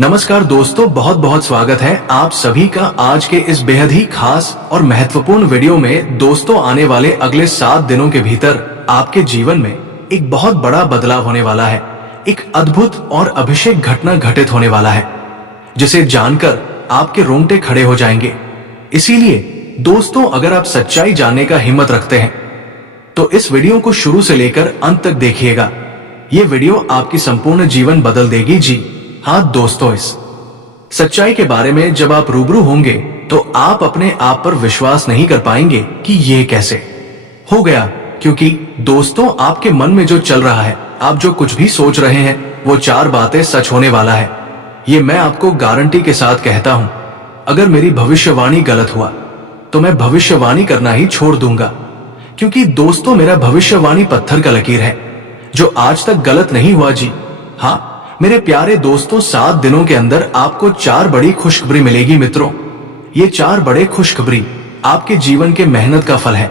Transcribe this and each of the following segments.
नमस्कार दोस्तों, बहुत बहुत स्वागत है आप सभी का आज के इस बेहद ही खास और महत्वपूर्ण वीडियो में। दोस्तों, आने वाले अगले 7 दिनों के भीतर आपके जीवन में एक बहुत बड़ा बदलाव होने वाला है। एक अद्भुत और अभिषेक घटना घटित होने वाला है जिसे जानकर आपके रोंगटे खड़े हो जाएंगे। इसीलिए दोस्तों, अगर आप सच्चाई जानने का हिम्मत रखते हैं तो इस वीडियो को शुरू से लेकर अंत तक देखिएगा। ये वीडियो आपकी संपूर्ण जीवन बदल देगी। जी हाँ दोस्तों, इस सच्चाई के बारे में जब आप रूबरू होंगे तो आप अपने आप पर विश्वास नहीं कर पाएंगे कि ये कैसे हो गया। क्योंकि दोस्तों, आपके मन में जो चल रहा है, आप जो कुछ भी सोच रहे हैं, वो 4 बातें सच होने वाला है। ये मैं आपको गारंटी के साथ कहता हूं। अगर मेरी भविष्यवाणी गलत हुआ तो मैं भविष्यवाणी करना ही छोड़ दूंगा। क्योंकि दोस्तों, मेरा भविष्यवाणी पत्थर का लकीर है जो आज तक गलत नहीं हुआ। जी हाँ मेरे प्यारे दोस्तों, 7 दिनों के अंदर आपको 4 बड़ी खुशखबरी मिलेगी मित्रों। ये 4 बड़े खुशखबरी आपके जीवन के मेहनत का फल है।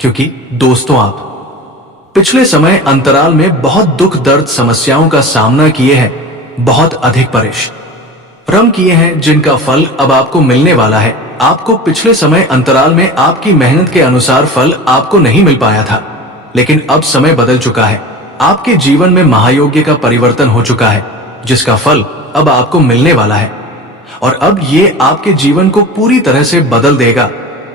क्योंकि दोस्तों, आप पिछले समय अंतराल में बहुत दुख दर्द समस्याओं का सामना किए हैं, बहुत अधिक परिश्रम किए हैं, जिनका फल अब आपको मिलने वाला है। आपको पिछले समय अंतराल में आपकी मेहनत के अनुसार फल आपको नहीं मिल पाया था, लेकिन अब समय बदल चुका है। आपके जीवन में महायोग्य का परिवर्तन हो चुका है, जिसका फल अब आपको मिलने वाला है और अब ये आपके जीवन को पूरी तरह से बदल देगा।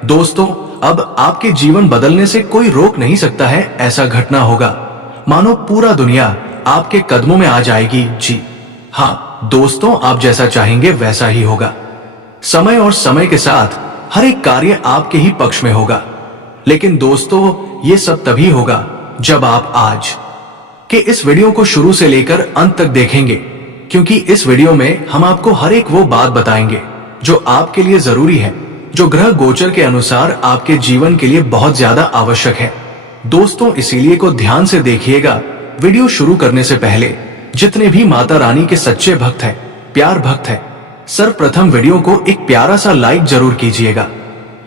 दोस्तों, अब आपके जीवन बदलने से कोई रोक नहीं सकता है। ऐसा घटना होगा मानो पूरा दुनिया आपके कदमों में आ जाएगी। जी हाँ दोस्तों, आप जैसा चाहेंगे वैसा ही होगा। समय और समय के साथ हर एक कार्य आपके ही पक्ष में होगा। लेकिन दोस्तों, ये सब तभी होगा जब आप आज कि इस वीडियो को शुरू से लेकर अंत तक देखेंगे। क्योंकि इस वीडियो में हम आपको हर एक वो बात बताएंगे जो आपके लिए जरूरी है, जो ग्रह गोचर के अनुसार आपके जीवन के लिए बहुत ज्यादा आवश्यक है। दोस्तों, इसीलिए को ध्यान से देखिएगा। वीडियो शुरू करने से पहले जितने भी माता रानी के सच्चे भक्त हैं, प्यार भक्त हैं, सर्वप्रथम वीडियो को एक प्यारा सा लाइक जरूर कीजिएगा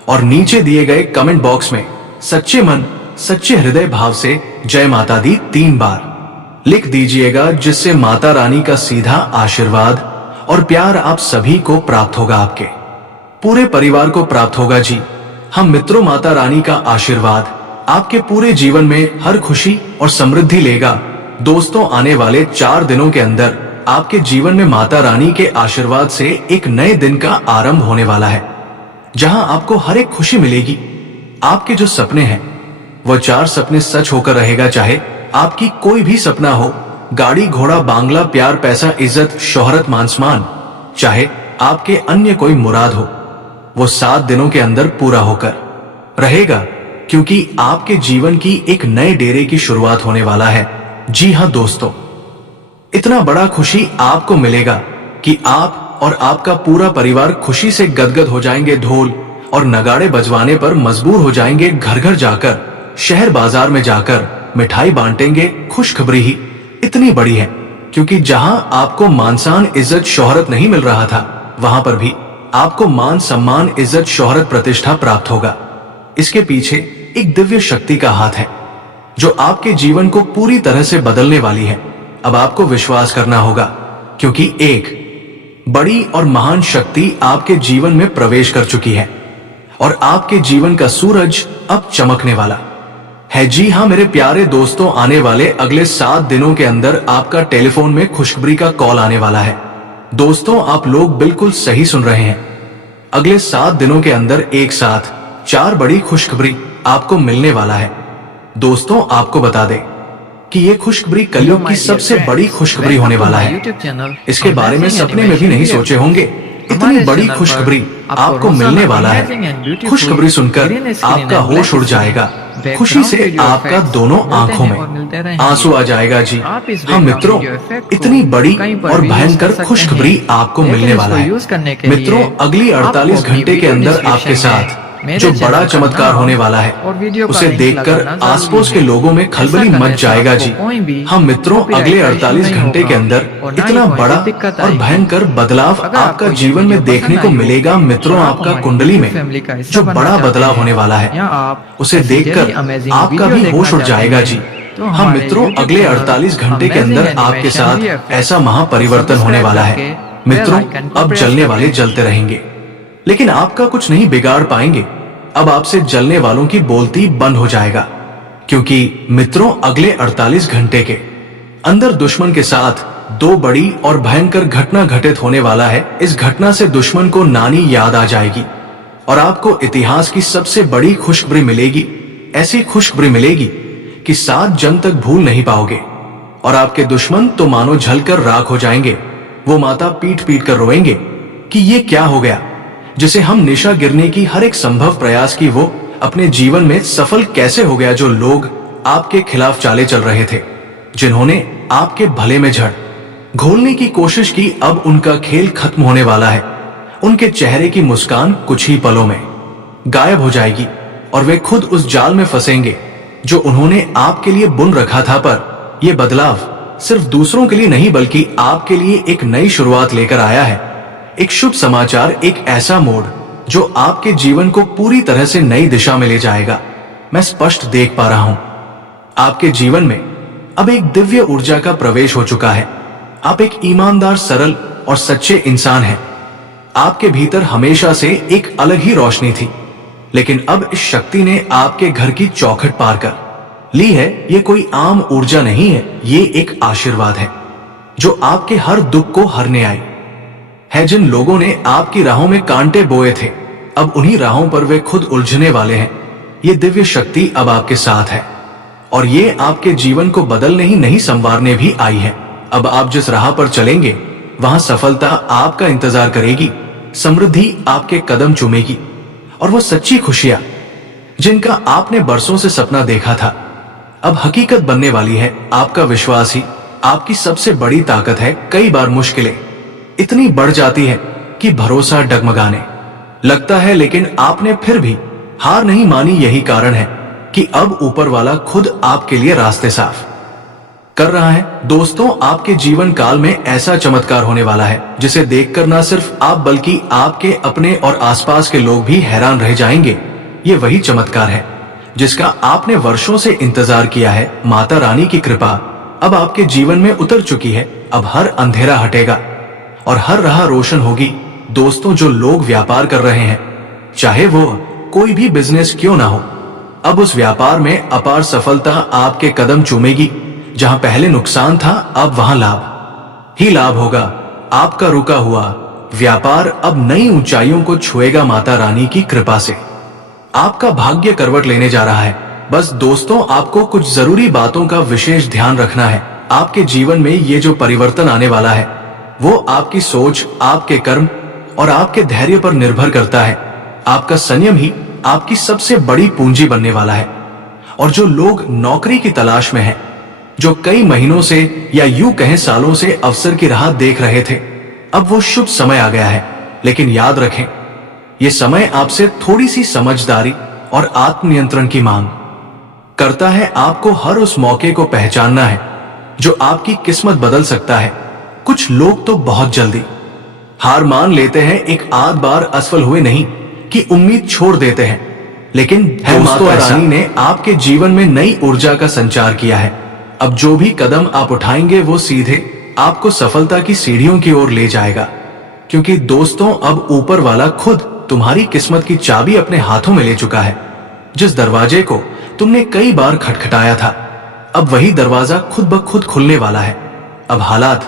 और नीचे दिए गए कमेंट बॉक्स में सच्चे मन सच्चे हृदय भाव से जय माता दी 3 बार लिख दीजिएगा, जिससे माता रानी का सीधा आशीर्वाद और प्यार आप सभी को प्राप्त होगा, आपके पूरे परिवार को प्राप्त होगा। जी हम मित्रों, माता रानी का आशीर्वाद आपके पूरे जीवन में हर खुशी और समृद्धि लेगा। दोस्तों, आने वाले 4 दिनों के अंदर आपके जीवन में माता रानी के आशीर्वाद से एक नए दिन का आरंभ होने वाला है, जहां आपको हर एक खुशी मिलेगी। आपके जो सपने हैं वो 4 सपने सच होकर रहेगा। चाहे आपकी कोई भी सपना हो, गाड़ी घोड़ा बांग्ला प्यार पैसा इज्जत शोहरत मान सम्मान, चाहे आपके अन्य कोई मुराद हो, वो 7 दिनों के अंदर पूरा होकर रहेगा। क्योंकि आपके जीवन की एक नए डेरे की शुरुआत होने वाला है। जी हाँ दोस्तों, इतना बड़ा खुशी आपको मिलेगा कि आप और आपका पूरा परिवार खुशी से गदगद हो जाएंगे। ढोल और नगाड़े बजवाने पर मजबूर हो जाएंगे। घर घर जाकर, शहर बाजार में जाकर मिठाई बांटेंगे। खुशखबरी ही इतनी बड़ी है क्योंकि जहां आपको मानसान इज्जत शोहरत नहीं मिल रहा था, वहां पर भी आपको मान सम्मान इज्जत शोहरत प्रतिष्ठा प्राप्त होगा। इसके पीछे एक दिव्य शक्ति का हाथ है जो आपके जीवन को पूरी तरह से बदलने वाली है। अब आपको विश्वास करना होगा, क्योंकि एक बड़ी और महान शक्ति आपके जीवन में प्रवेश कर चुकी है और आपके जीवन का सूरज अब चमकने वाला है। जी हाँ मेरे प्यारे दोस्तों, आने वाले अगले 7 दिनों के अंदर आपका टेलीफोन में खुशखबरी का कॉल आने वाला है। दोस्तों, आप लोग बिल्कुल सही सुन रहे हैं। अगले 7 दिनों के अंदर एक साथ 4 बड़ी खुशखबरी आपको मिलने वाला है। दोस्तों, आपको बता दें कि ये खुशखबरी कलयुग की सबसे बड़ी खुशखबरी होने वाला है। इसके बारे में सपने में भी नहीं सोचे होंगे। इतनी बड़ी खुशखबरी आपको मिलने वाला है। खुशखबरी सुनकर आपका होश उड़ जाएगा। खुशी से आपका दोनों आंखों में आंसू आ जाएगा। जी हाँ मित्रों, इतनी बड़ी और भयंकर खुशखबरी आपको मिलने वाला है। मित्रों, अगली 48 घंटे के अंदर आपके साथ जो बड़ा चमत्कार होने वाला है, उसे देखकर आसपास के लोगों में खलबली मच जाएगा। जी हम मित्रों, अगले 48 घंटे के अंदर इतना बड़ा और भयंकर बदलाव आपका जीवन में देखने को मिलेगा। मित्रों, आपका कुंडली में जो बड़ा बदलाव होने वाला है, उसे देखकर आपका भी होश उड़ जाएगा। जी हम मित्रों, अगले 48 घंटे के अंदर आपके साथ ऐसा महापरिवर्तन होने वाला है मित्रों, आइकन को अब प्रेस जलने कर वाले लें। जलते रहेंगे, लेकिन आपका कुछ नहीं बिगाड़ पाएंगे। अब आपसे जलने वालों की बोलती बंद हो जाएगा, क्योंकि मित्रों, अगले 48 घंटे के अंदर दुश्मन के साथ दो बड़ी और भयंकर घटना घटित होने वाला है। इस घटना से दुश्मन को नानी याद आ जाएगी और आपको इतिहास की सबसे बड़ी खुशखबरी मिलेगी। ऐसी खुशखबरी मिलेगी कि 7 जन्म तक भूल नहीं पाओगे, और आपके दुश्मन तो मानो जलकर राख हो जाएंगे। वो माता पीट पीट कर रोएंगे कि ये क्या हो गया, जिसे हम निशा गिरने की हर एक संभव प्रयास की वो अपने जीवन में सफल कैसे हो गया। जो लोग आपके खिलाफ चाले चल रहे थे, जिन्होंने आपके भले में जड़ घोलने की कोशिश की, अब उनका खेल खत्म होने वाला है। उनके चेहरे की मुस्कान कुछ ही पलों में गायब हो जाएगी और वे खुद उस जाल में फंसेंगे जो उन्होंने आपके लिए बुन रखा था। पर यह बदलाव सिर्फ दूसरों के लिए नहीं, बल्कि आपके लिए एक नई शुरुआत लेकर आया है। एक शुभ समाचार, एक ऐसा मोड़ जो आपके जीवन को पूरी तरह से नई दिशा में ले जाएगा। मैं स्पष्ट देख पा रहा हूं, आपके जीवन में अब एक दिव्य ऊर्जा का प्रवेश हो चुका है। आप एक ईमानदार, सरल और सच्चे इंसान हैं। आपके भीतर हमेशा से एक अलग ही रोशनी थी, लेकिन अब इस शक्ति ने आपके घर की चौखट पार कर ली है। ये कोई आम ऊर्जा नहीं है, ये एक आशीर्वाद है जो आपके हर दुख को हरने आई है। जिन लोगों ने आपकी राहों में कांटे बोए थे, अब उन्हीं राहों पर वे खुद उलझने वाले हैं। ये दिव्य शक्ति अब आपके साथ है और ये आपके जीवन को बदलने ही नहीं, संवारने भी आई है। अब आप जिस राह पर चलेंगे, वहां सफलता आपका इंतजार करेगी, समृद्धि आपके कदम चूमेगी, और वो सच्ची खुशियां जिनका आपने बरसों से सपना देखा था, अब हकीकत बनने वाली है। आपका विश्वास ही आपकी सबसे बड़ी ताकत है। कई बार मुश्किलें इतनी बढ़ जाती है कि भरोसा डगमगाने लगता है, लेकिन आपने फिर भी हार नहीं मानी। यही कारण है कि अब ऊपर वाला खुद आपके लिए रास्ते साफ कर रहा है। दोस्तों, आपके जीवन काल में ऐसा चमत्कार होने वाला है जिसे देखकर ना सिर्फ आप बल्कि आपके अपने और आसपास के लोग भी हैरान रह जाएंगे। ये वही चमत्कार है जिसका आपने वर्षों से इंतजार किया है। माता रानी की कृपा अब आपके जीवन में उतर चुकी है। अब हर अंधेरा हटेगा और हर राह रोशन होगी। दोस्तों, जो लोग व्यापार कर रहे हैं, चाहे वो कोई भी बिजनेस क्यों ना हो, अब उस व्यापार में अपार सफलता आपके कदम चूमेगी। जहां पहले नुकसान था, अब वहां लाभ ही लाभ होगा। आपका रुका हुआ व्यापार अब नई ऊंचाइयों को छुएगा माता रानी की कृपा से। आपका भाग्य करवट लेने जा रहा है। बस दोस्तों, आपको कुछ जरूरी बातों का विशेष ध्यान रखना है। आपके जीवन में ये जो परिवर्तन आने वाला है, वो आपकी सोच, आपके कर्म और आपके धैर्य पर निर्भर करता है। आपका संयम ही आपकी सबसे बड़ी पूंजी बनने वाला है। और जो लोग नौकरी की तलाश में हैं, जो कई महीनों से या यूं कहें सालों से अवसर की राह देख रहे थे, अब वो शुभ समय आ गया है। लेकिन याद रखें, ये समय आपसे थोड़ी सी समझदारी और आत्मनियंत्रण की मांग करता है। आपको हर उस मौके को पहचानना है जो आपकी किस्मत बदल सकता है। कुछ लोग तो बहुत जल्दी हार मान लेते हैं, एक आध बार असफल हुए नहीं कि उम्मीद छोड़ देते हैं। लेकिन माता रानी ने आपके जीवन में नई ऊर्जा का संचार किया है। अब जो भी कदम आप उठाएंगे, वो सीधे आपको सफलता की सीढ़ियों की ओर ले जाएगा। क्योंकि दोस्तों, अब ऊपर वाला खुद तुम्हारी किस्मत की चाबी अपने हाथों में ले चुका है। जिस दरवाजे को तुमने कई बार खटखटाया था, अब वही दरवाजा खुद ब खुद खुलने वाला है। अब हालात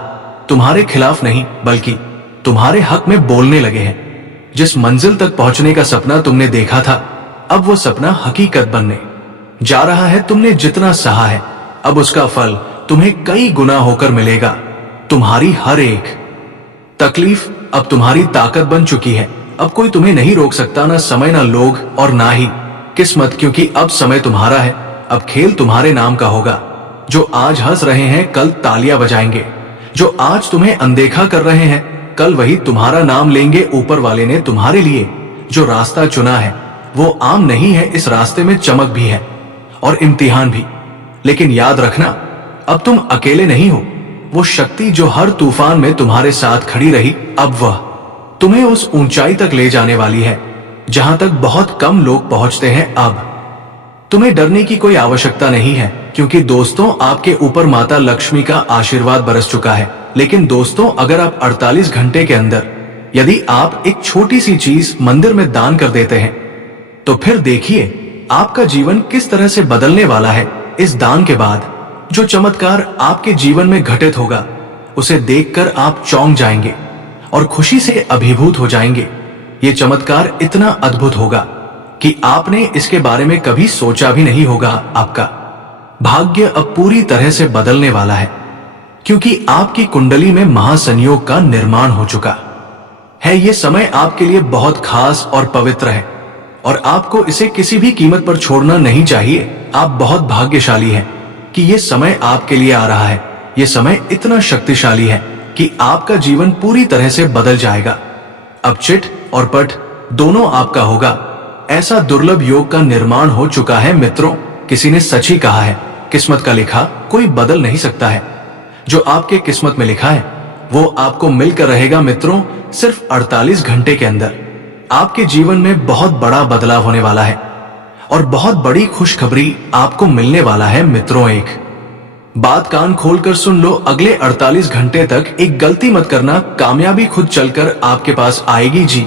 तुम्हारे खिलाफ नहीं, बल्कि तुम्हारे हक में बोलने लगे हैं। जिस मंजिल तक पहुंचने का सपना तुमने देखा था, अब वो सपना हकीकत बनने जा रहा है। तुमने जितना सहा है, अब उसका फल तुम्हें कई गुना होकर मिलेगा। तुम्हारी हर एक तकलीफ अब तुम्हारी ताकत बन चुकी है। अब कोई तुम्हें नहीं रोक सकता, ना समय, ना लोग और ना ही किस्मत, क्योंकि अब समय तुम्हारा है। अब खेल तुम्हारे नाम का होगा। जो आज हंस रहे हैं, कल तालियां बजाएंगे। जो आज तुम्हें अनदेखा कर रहे हैं, कल वही तुम्हारा नाम लेंगे। ऊपर वाले ने तुम्हारे लिए जो रास्ता चुना है, वो आम नहीं है। इस रास्ते में चमक भी है और इम्तिहान भी। लेकिन याद रखना, अब तुम अकेले नहीं हो। वो शक्ति जो हर तूफान में तुम्हारे साथ खड़ी रही, अब वह तुम्हें उस ऊंचाई तक ले जाने वाली है जहां तक बहुत कम लोग पहुंचते हैं। अब तुम्हें डरने की कोई आवश्यकता नहीं है, क्योंकि दोस्तों, आपके ऊपर माता लक्ष्मी का आशीर्वाद बरस चुका है। लेकिन दोस्तों, अगर आप 48 घंटे के अंदर यदि आप एक छोटी सी चीज मंदिर में दान कर देते हैं, तो फिर देखिए आपका जीवन किस तरह से बदलने वाला है। इस दान के बाद जो चमत्कार आपके जीवन में घटित होगा, उसे देखकर आप चौंक जाएंगे और खुशी से अभिभूत हो जाएंगे। ये चमत्कार इतना अद्भुत होगा कि आपने इसके बारे में कभी सोचा भी नहीं होगा। आपका भाग्य अब पूरी तरह से बदलने वाला है, क्योंकि आपकी कुंडली में महासंयोग का निर्माण हो चुका है। ये समय आपके लिए बहुत खास और पवित्र है और आपको इसे किसी भी कीमत पर छोड़ना नहीं चाहिए। आप बहुत भाग्यशाली हैं कि ये समय आपके लिए आ रहा है। ये समय इतना शक्तिशाली है कि आपका जीवन पूरी तरह से बदल जाएगा। अब चिट और पट दोनों आपका होगा। ऐसा दुर्लभ योग का निर्माण हो चुका है मित्रों। किसी ने सच ही कहा है, किस्मत का लिखा कोई बदल नहीं सकता है। जो आपके किस्मत में लिखा है वो आपको मिलकर रहेगा मित्रों। सिर्फ 48 घंटे के अंदर आपके जीवन में बहुत बड़ा बदलाव होने वाला है और बहुत बड़ी खुशखबरी आपको मिलने वाला है मित्रों। एक बात कान खोलकर सुन लो, अगले 48 घंटे तक एक गलती मत करना, कामयाबी खुद चलकर आपके पास आएगी जी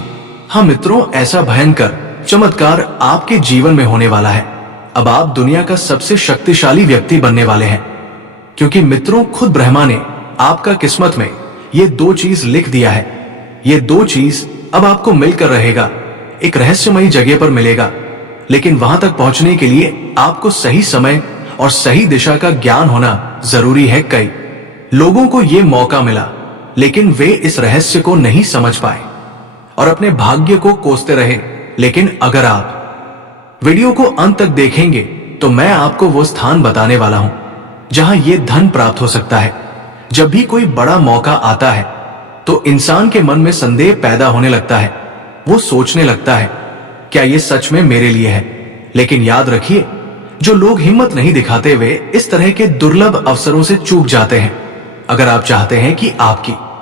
हाँ मित्रों, ऐसा भयंकर चमत्कार आपके जीवन में होने वाला है। अब आप दुनिया का सबसे शक्तिशाली व्यक्ति बनने वाले हैं, क्योंकि मित्रों खुद ब्रह्मा ने आपका किस्मत में ये दो चीज लिख दिया है। ये दो चीज अब आपको मिलकर रहेगा। एक रहस्यमयी जगह पर मिलेगा, लेकिन वहां तक पहुंचने के लिए आपको सही समय और सही दिशा का ज्ञान होना जरूरी है। कई लोगों को ये मौका मिला, लेकिन वे इस रहस्य को नहीं समझ पाए और अपने भाग्य को कोसते रहे। लेकिन अगर आप वीडियो को अंत तक देखेंगे तो मैं आपको वो स्थान बताने वाला हूं जहां ये धन प्राप्त हो सकता है। जब भी कोई बड़ा मौका आता है तो इंसान के मन में संदेह पैदा होने लगता है। वो सोचने लगता है, क्या ये सच में मेरे लिए है? लेकिन याद रखिए, जो लोग हिम्मत नहीं दिखाते वे इस तरह के दुर्लभ अवसरों से चूक जाते हैं। अगर आप चाहते हैं कि आपकी